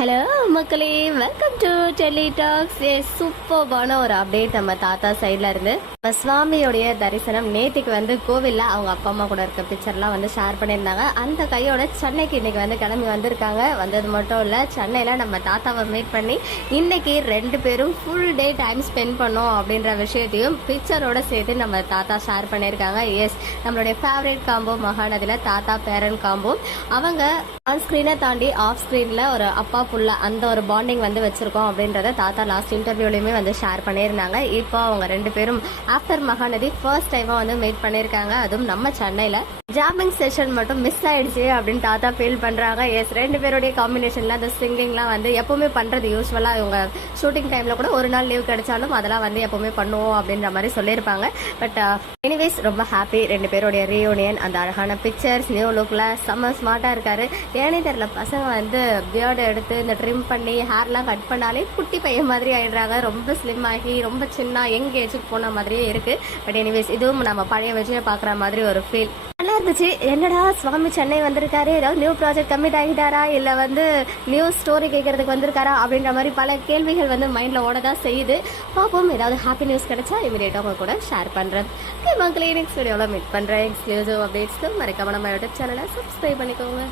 Hello மக்களே, welcome to tele tax. சூப்பர்பான ஒரு அப்டேட் நம்ம தாத்தா சைட்ல இருந்து. நம்ம சுவாமியோடைய தரிசனம் நேற்றுக்கு வந்து கோவில்ல அவங்க அப்பா அம்மா கூட இருக்க பிக்சர்லாம் வந்து ஷேர் பண்ணியிருந்தாங்க. அந்த கையோட சென்னைக்கு இன்னைக்கு வந்து கிளம்பி வந்திருக்காங்க. வந்தது மட்டும் இல்லை, சென்னையில நம்ம தாத்தாவை மீட் பண்ணி இன்னைக்கு 2 பேரும் ஃபுல் டே டைம் ஸ்பெண்ட் பண்ணோம் அப்படின்ற விஷயத்தையும் பிக்சரோட சேர்த்து நம்ம தாத்தா ஷேர் பண்ணியிருக்காங்க. எஸ், நம்மளுடைய ஃபேவரட் காம்போ மகாநதியில தாத்தா பேரன் காம்போ. அவங்க ஆன் ஸ்க்ரீனை தாண்டி ஆஃப் ஸ்க்ரீன்ல ஒரு அப்பா புள்ள அந்த ஒரு பாண்டிங் வந்து வச்சிருக்கோம் அப்படின்றத தாத்தா லாஸ்ட் இன்டர்வியூலையுமே வந்து ஷேர் பண்ணியிருந்தாங்க. இப்போ அவங்க 2 பேரும் ஆஃப்டர் மகாநதி ஃபர்ஸ்ட் டைமா வந்து மீட் பண்ணியிருக்காங்க. அதுவும் நம்ம சென்னையில ஜாமிங் செஷன் மட்டும் மிஸ் ஆயிடுச்சு அப்படின்னு தாத்தா ஃபீல் பண்றாங்க. எஸ், 2 பேருடைய காம்பினேஷன்ல அந்த சிங்கிங்லாம் வந்து எப்பவுமே பண்றது யூஸ்வலா இவங்க ஷூட்டிங் டைம்ல கூட ஒரு நாள் லீவ் கிடைச்சாலும் அதெல்லாம் வந்து எப்பவுமே பண்ணுவோம் அப்படின்ற மாதிரி சொல்லியிருப்பாங்க. பட் எனிவேஸ், ரொம்ப ஹாப்பி 2 பேருடைய ரீயூனியன். அந்த அழகான பிக்சர்ஸ், நியூ லுக்ல செம்ம ஸ்மார்ட்டா இருக்காரு. ஏனே தெரியல, பசங்க வந்து பியர்டு எடுத்து இந்த ட்ரிம் பண்ணி ஹேர்லாம் கட் பண்ணாலே குட்டி பையன் மாதிரி ஆயிடுறாங்க. ரொம்ப ஸ்லிம் ஆகி ரொம்ப சின்ன யங் ஏஜுக்கு போன மாதிரியே இருக்கு. பட் எனிவேஸ், இதுவும் நம்ம பழைய விஜயை பாக்குற மாதிரி ஒரு ஃபீல் நல்லா இருந்துச்சு. என்னடா சுவாமி சென்னை வந்திருக்காரு, ஏதாவது நியூ ப்ராஜெக்ட் கம்மிட் ஆகிட்டாரா, இல்ல வந்து நியூ ஸ்டோரி கேட்கறதுக்கு வந்திருக்காரா அப்படின்ற மாதிரி பல கேள்விகள் வந்து மைண்ட்ல ஓடதான் செய்யுது. பார்ப்போம், ஏதாவது ஹாப்பி நியூஸ் கிடைச்சா இமீடியட்டா உங்க கூட ஷேர் பண்றேன். மக்களே, நெக்ஸ்ட் வீடியோல மீட் பண்றேன். எக்ஸ்க்ளூசிவ் அப்டேட்ஸ்க்கு மறக்காம நம்ம யூடியூப் சேனலை சப்ஸ்கிரைப் பண்ணிக்கோங்க.